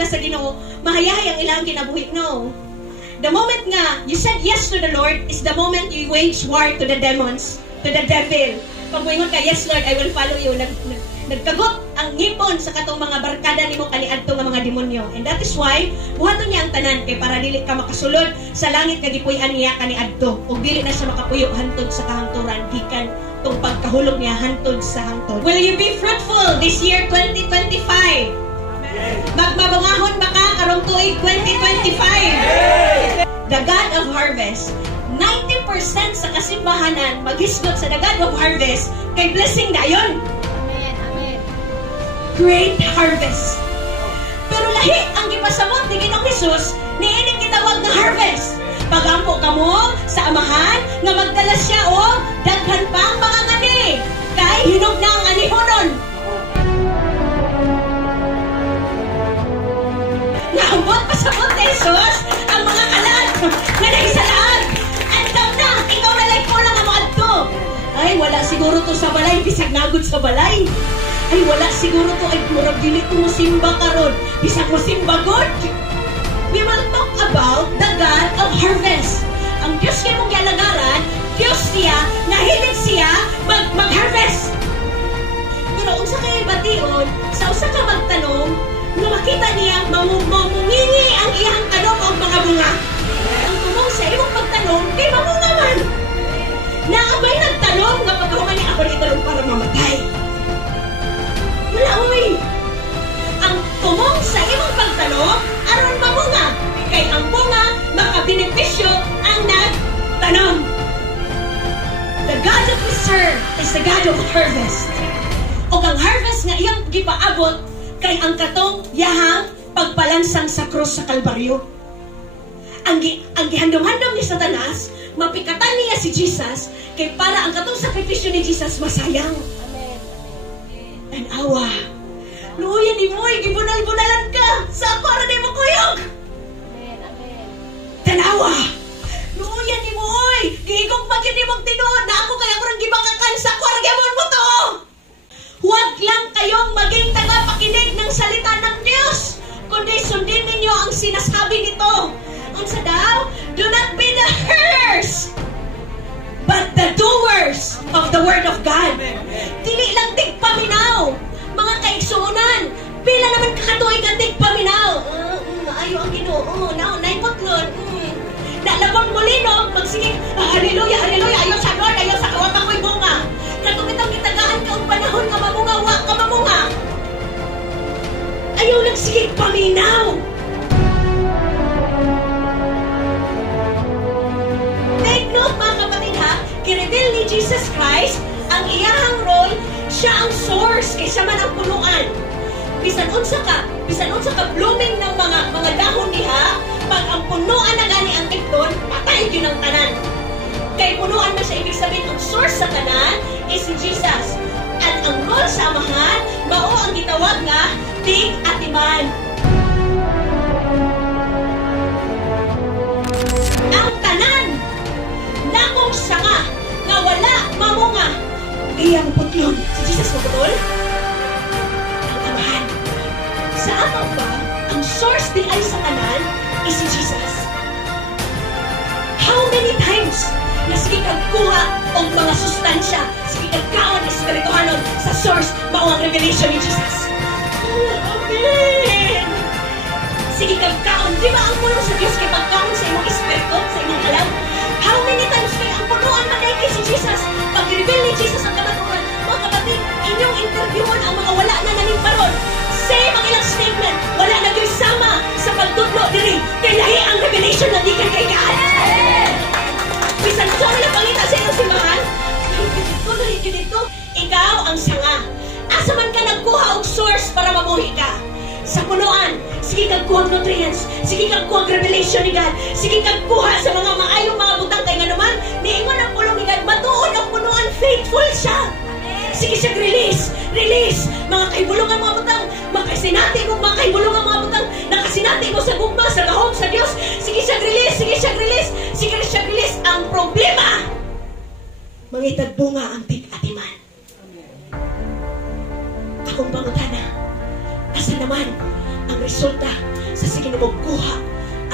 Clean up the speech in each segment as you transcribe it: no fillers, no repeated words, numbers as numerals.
sila sa Ginoo, mahayahay ang ilang kinabuhi. No. The moment nga you said yes to the Lord is the moment you wage war to the demons, to the devil. Pag moingon ka, yes Lord, I will follow you. Nagkagot ang ngipon sa katong mga barkada nimo kaniadto nga mga demonyo. And that is why buhaton niya ang tanan kay para dili ka makasulod sa langit nga gipuy-an niya kaniadto ug dili na siya makapuyo hantod sa kahangturan gikan tong pagkahulog niya hantod sa hangtod. Will you be fruitful this year 2025? Magmabungahon ba ka karong tuig 2025? The God of harvest. 90% sa kasimbahanan maghisgot sa the God of harvest kay blessing dayon. Great harvest. Pero lahi ang gipasabot ni Ginoong Hesus niining gitawag nga harvest. Pagampo kamo sa amahan nga magdala siya o daghan pang mga ngani kay hinog na ang anihonon. Naambot pasabot ni Hesus ang mga kalan nga naisalaan. Andaw na, ikaw na lang ko lang ang maadto. Ay, wala siguro to sa balay, bisag nagod sa balay. Ay, wala siguro to, ay murag dili ko musimba karon. Bisag musimba God. We will talk about the God of harvest. Ang Diyos kay mong gialagaran, Diyos siya, nahilig siya mag-harvest. Pero unsa kay bation, sa usa ka magtanong, nga makita niya mamungingi ang iyang tanong o mga bunga. Ang tumong sa imong pagtanong, kay mamunga man. Naabay nagtanong nga pagkahuman niya ako rin para mamatay. Wala, uy. Ang tumong sa imong pagtanong, aron mamunga. Kay ang bunga, makabenepisyo ang nagtanong. The God that we serve is the God of harvest. O ang harvest nga iyang gipaabot kay ang katong yahang pagpalansang sa krus sa Kalbaryo. Ang gihandom-handom ni Satanas, mapikatan niya si Jesus kay para ang katong sakripisyo ni Jesus masayang. Tanawa. Luoyan ni mo'y gibunal-bunalan ka sa ako ara di mo kuyog. Tanawa. Luoyan ni mo'y giigong pagin ni mong tinuod na ako kaya kurang gibakakan sa ako ara gyamon mo to. Huwag lang kayong maging tagapakinig ng salita ng Diyos, kundi sundin ninyo ang sinasabi nito. Unsa daw? Do not be the hearers, but the doers of the word of God. Dili lang tigpaminaw. Mga kaigsuunan, pila naman kakatuig ang tigpaminaw. Maayo ang Ginoo. Naiputlon. Nalabang molino, magsigig, hallelujah, hallelujah, ayaw sa Lord, ayaw sa kawat ako'y bunga. Katong gitagaan ka ang panahon nga mamunga, wa ka mamunga. Ayaw lang sigig paminaw. Take note mga kapatid ha, kireveal ni Jesus Christ ang iyahang role, siya ang source, kay siya man ang punuan. Bisan unsa ka blooming ng mga dahon diha, pag ang punuan na gani ang tikton, patay yun ang tanan. Kay punuan man siya, ibig sabihin ang source sa tanan is si Jesus. At ang role sa amahan, mao ang gitawag nga tig-atiman. Ang tanan nakong sanga nga wala mamunga iyang putlon. Si Jesus maputol? Ang amahan. Sa ato ba, ang source di ay sa tanan is si Jesus. How many times na sige kagkuha o mga sustansya, sige kagkaon espirituhanon sa source, mao ang revelation ni Jesus. Amen! Sige kagkaon, di ba ang pulong sa Diyos kay pagkaon sa imong espiritu, sa imong alam? How many times kaya ang punuan man ay kay si Jesus, pag-reveal ni Jesus ang kamaturan, mga kapatid, inyong interviewon ang mga wala na nanimbaron. Same ang ilang statement, wala na yung sama sa pagtudlo diri, kay lahi ang revelation na di kay God. Bisan so na pangita sa iyong simbahan, dito, ikaw ang sanga. Asa man ka nagkuha og source para mabuhi ka? Sa punuan, sige kagkuha ng nutrients, sige kagkuha ng revelation ni God, sige kagkuha sa mga maayong mga butang kay nga naman, niingon ang pulong ni God, matuon ang punuan, faithful siya. Sige siya release, mga kaibulong ang mga butang, makasinati mo mga kaibulong ang mga butang, nakasinati mo sa gugma, sa kahom, sa Diyos, sige siya release, ang problema, mangitag bunga ang tig-atiman. Akong pangutana, asa naman ang resulta sa sige mo kuha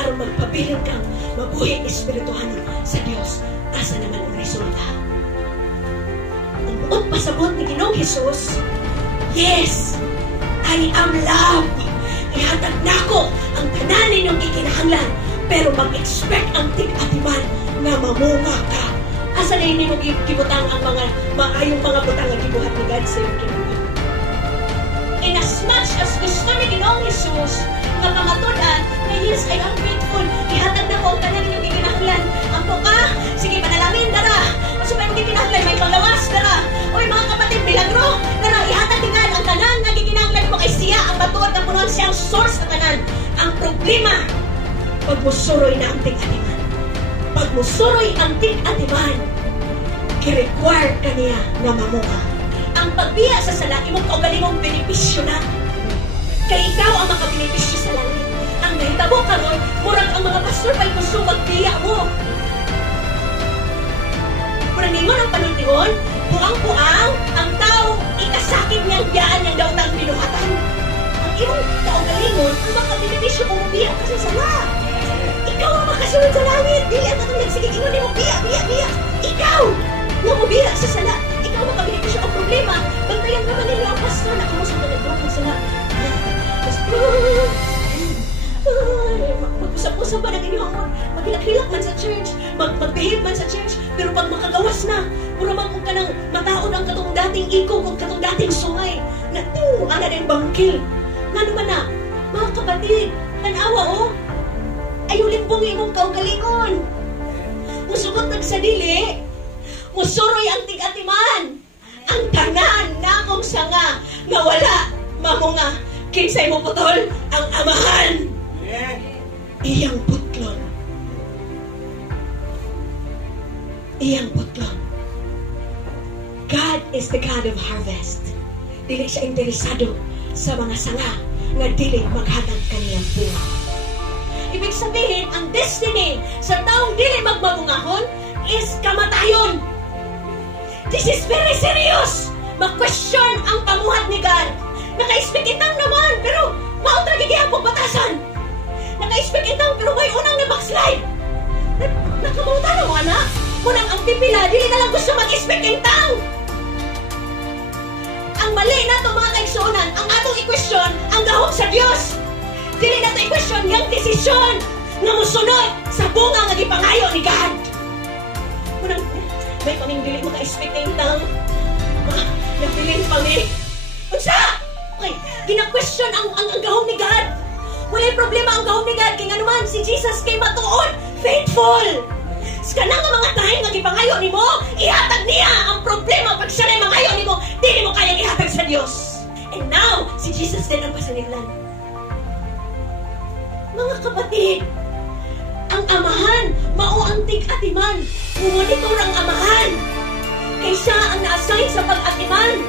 aron magpabilin kang mabuhi espirituhan sa Dios. Asa naman ang resulta? Ang buot pasabot ni Ginoong Hesus, yes, I am love. Ihatag nako ang tanan ninyong gikinahanglan, pero mag-expect ang tig-atiman na mamunga ka. Asa na hindi mo gibutang ang mga maayong mga butang na gibuhat ni God sa iyong kinabuhi. In as much as gusto ni Ginoong Hesus nga pangatudan na yes, I am faithful, ihatag na ko ang tanan ninyong gikinahanglan. Ang ka, sige, panalangin dara. Kasi may gikinahanglan, may panglawas dara. Oy mga kapatid, milagro dara, ihatag ni God ang tanan na gikinahanglan mo kay siya ang batuod na punon siya ang source sa tanan. Ang problema, pag musuroy na ang tig-atiman. Pag musuroy ang tig-atiman, i-require ka niya na mamunga. Ang pagbiya sa sala, imong kaugalingong benepisyo na. Kaya ikaw ang makabenepisyo sa langit. Ang nahitabo karon, murag ang mga pastor pa'y gusto magbiya mo. Murag ningon ang panuntiyon, buang-buang, ang tao, ikasakit niyang biyaan niyang daw ng binuhatan. Ang imong kaugalingon, ang makabenepisyo kung magbiya ka sa sala. Ikaw ang makasunod sa langit. Dili ang katong nagsigig ingon ni mo biya. Ikaw nga mo biya sa sala. Ikaw ang makabenepisyo. Ang problema, bantayan naman nila ang pastor na kamusang ka nagbuhan sala. Mag-usap-usap ba ng inyong amor? Maghilak-hilak man sa church, mag-behave man sa church, pero pag makagawas na, muraman kung ka ng mataon ang katong dating ikaw, kung katong dating sungay, na ting, ana din bangkil. Nga naman na, mga kapatid, tanawa oh, ayaw limpong imong kaugalingon. Musugot nagsadili, musuroy ang tig-atiman. Ang tanan na akong sanga, nga wala, mamunga, kinsay mo putol, ang amahan. Iyang putlon. Iyang putlon. God is the God of harvest. Dili siya interesado sa mga sanga nga dili maghatag kaniyang bunga. Ibig sabihin, ang destiny sa taong dili magmabungahon is kamatayon. This is very serious. Mag-question ang pamuhat ni God. Naka-expect itang naman, pero mautra gigihang pagpatasan. Naka-expect itang, pero may unang na-backslide. Nakamautan mo, anak. Munang ang pipila, dili na lang gusto mag-expect itang. Ang mali na ito, mga kaigsuunan, ang atong i-question, ang gahong sa Diyos. Dili na ito i-question yung desisyon na musunod sa bunga nga gipangayo ni God. Munang, may paming dili maka-expect itang. Nagbilin pami. Unsa? Okay, gina-question ang gahong ni God. Walay problema ang gahong ni God. Kaya nga naman, si Jesus kay matuon. Faithful. Sa kanang mga tayo nga gipangayo ni mo, ihatag niya ang problema. Pag siya na'y mangayo ni mo, di mo kayang ihatag sa Diyos. And now, si Jesus din ang pasaniglan. Mga kapatid, ang amahan, mao ang tig-atiman. Mumonitor ang amahan. Kay siya ang na-assign sa pag-atiman.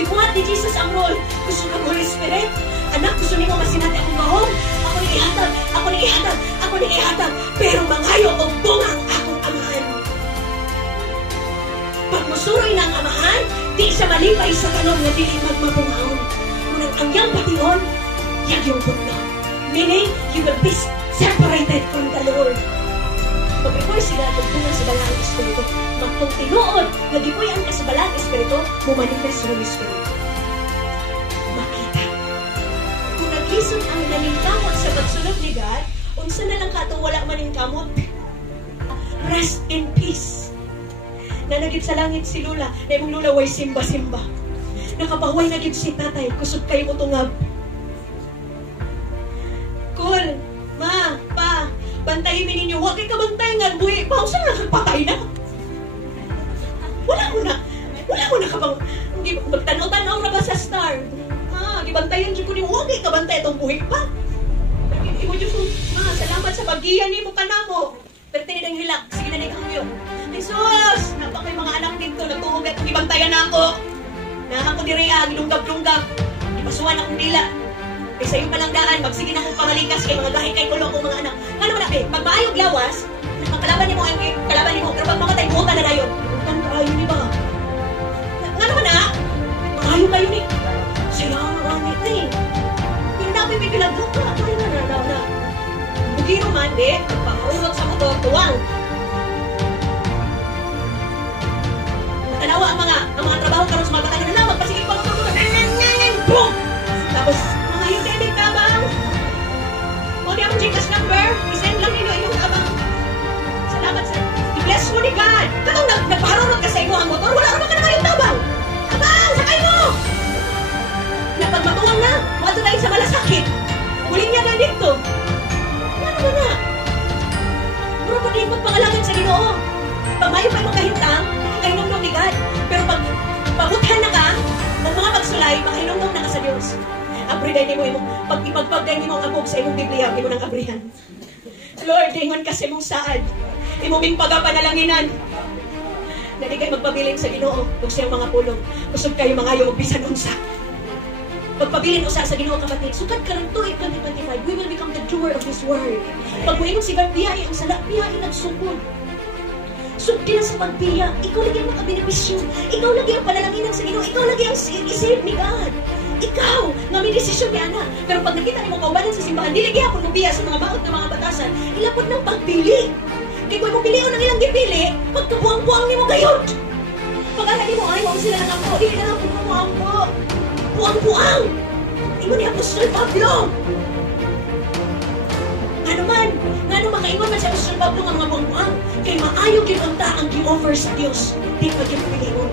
Gibuhat ni Jesus ang role. Gusto ng Holy Spirit. Anak, gusto niyo masinati akong gahom. Ako ni ihatag. Pero mangayo o bungang akong amahan. Pag musuroy na ang amahan, di siya malipay sa tanong na di magmabungahon. Unang ang yang patingon, yang yung bunga. Meaning, you will be separated from the Lord. Pag-require sila kung bunga sa balang Espiritu. Kung tinuod, nagipoy ang kasabalang Espiritu, mumanifest sa Holy Spirit. Makita. Kung nag-isip ang nalingkamot sa pagsunod ni God, unsa na lang katong wala maning kamot. Rest in peace. Nanagid sa langit si Lula, na imong Lula way simba-simba. Nakapahuay nagid si tatay, kusog kayo utungab. Cool, ma, pa, bantayin mi ninyo. Huwag kayo kabantay nga, buhay pa. Saan na nagpatay na? Wala mo na kabang, hindi, magtanaw-tanaw na ba sa star? Gibantayan dyan ko ni huwag kayo kabantay itong buhay pa. Imo dyan ko, ma, salamat sa pag-iyan ni mo ka na mo. Pero tinidang hilak, sige na nagkakyo. Jesus, napakay mga anak dito, nagtuhog at gibantayan na ako. Ako diri gilunggab-lunggab. Ipasuhan akong dila. Kaya sa'yo palang daan, magsige na akong pangalikas kay mga gahit kay kulong kong mga anak. Nga naman na, pag maayog lawas, ang kalaban ni mo, pero pag mamatay, buta na layo. Bukan kaayo ni ba? Nga naman na, maayo kayo ni. Sayang ang rangit eh. Pero namin may pinagawa. Kundi, pagpapaurot sa motor, tuwang. Matanawa ang mga trabaho karon sa mga bata na magpasigil pa motor, boom! Tapos, mga yung tabang. O di ang Gcash number, isend lang nino inyong tabang. Salamat sir. I-bless mo ni God. Katong nagpaharunod ka sa imo ang motor, wala naman ka na yung tabang. Tabang, sakay mo! Napagmatuwang na, mato na sa malasakit. Muling niya na dito. Ano na? Puro pa din pagpangalangan sa Ginoo. Pamayo pa yung kahintang, kainumdum ni God. Pero pag pabuthan na ka, kung mga pagsulay, makainumdum na ka sa Diyos. Abriday mo imo, pag ipagpagday mo ang abog sa imong Biblia, imo nang abrihan. Lord, ingon ka sa imong saad. Imo ming pagapanalanginan. Dali kayo magpabilin sa Ginoo, kung siyang mga pulong. Kusog kayo mga yung bisan unsa. Pagpabilin usa sa Ginoo kapatid, sukat karon tuig 2025, we will become the doer of His word. Pag muingon si God, biyahe ang sala, biyahe nagsugod. Sugdi na sa pagbiya, ikaw lagi ang makabenepisyo. Ikaw lagi ang panalanginan sa Ginoo. Ikaw lagi ang isip ni God. Ikaw, nga may desisyon ni Ana. Pero pag nakita ni mo kaubanan sa simbahan, diligi ako lubiya sa mga baot ng mga batasan, ilapod ng pagpili. Kaya kung mapilion ang ilang gipili, pagkabuang-buang ni mo gayon. Pag-ala ni mo, ay, huwag sila na ako. Hindi na ako buang-buang. Buang-buang! Ingon ni Apostol Pablo. Nga naman makaingon man si Apostol Pablo nga mga buang-buang. Kaya maayo kinunta ang gi-offer sa Diyos. Di pa gipilion.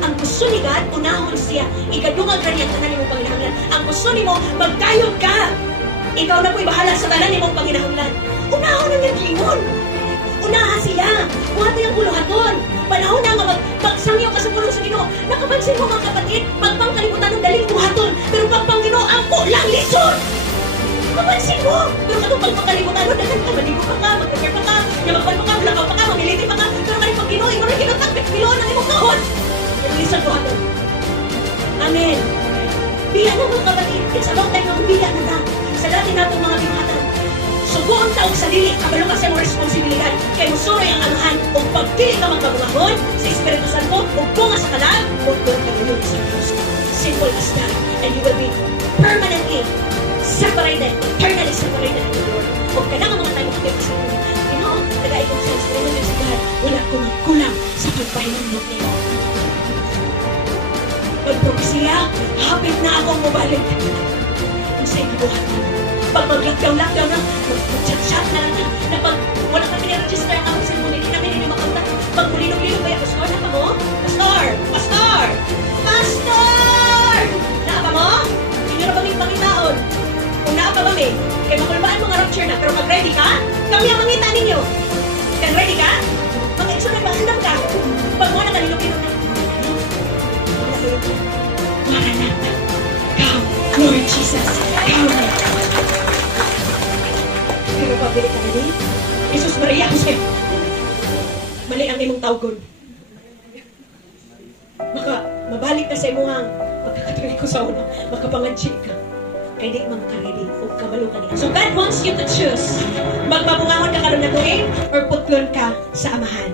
Ang gusto ni God, unahon siya. Ikadungag rin yung tanan mo panginahanglan. Ang gusto ni mo, magkayod ka. Ikaw na po'y bahala sa tanan mo panginahanglan. Unahon na niyang gingon. Unaha siya. Buhat yung puluhan doon. Panahon na nga magsangyaw ka sa pulong sa Ginoo. Nakapansin mo mga kapatid, pagpangkalimutan ng daling buhaton. Pero pagpangginoo, ang pulang lisod. Nakapansin mo. Pero katong pagpangkalimutan, dagan ka, maligo pa ka, magkakar pa ka, yamagpan pa ka, malakaw pa ka, mamiliti pa ka. Pero kanin pag Ginoo, ikaw na kinutagpit, piloan ang imong kahon. Lisod buhaton. Amen. Biya na mga kapatid. It's about time na biya na na. Sa dati natong mga bimatan. Subuon taong sa dili, kabalo ka sa mga responsibilidad. Kaya musuroy ang alahan o pagpili ka magkabungahon sa Espiritu Santo o bunga sa kanal o doon ka ngayon sa Diyos. Simple as that. And you will be permanently separated, eternally separated from the Lord. Huwag ka na nga mga tayo makapit sa Lord. Ginoo, nag-aay kong sense, pero naman sa God, wala ko magkulang sa pagpahinang mo niya. Pagpropesiya, hapit na akong mabalik. Kung sa'yo kibuhat na. Pag mag-lockdown na, mag-chat-chat na lang na pag wala kami na-register ang aming cellphone, hindi namin hindi makontak. Pag mulinog-linog kaya, Pastor, na pa mo? Pastor! Pastor! Pastor! Na pa mo? Hindi na ba may pangitaon? Kung na pa ba may, kaya makulbaan mga rapture na, pero mag-ready ka? Kami ang mangita ninyo. Kaya ready ka? Mag-exoray, mag-handam ka. Pag mo na kalinog-linog na, Maranatha, come, Lord Jesus, come. Pero pabili ka na rin, Jesus Maria Jose, mali ang imong tawgon. Mabalik ka sa imuhang pagkakatuloy ko sa una, makapanganchi ka. Kaya di magkaredy o kabalo ka niya. So God wants you to choose. Magpabungahon ka karoon na tuwing or putlon ka sa amahan.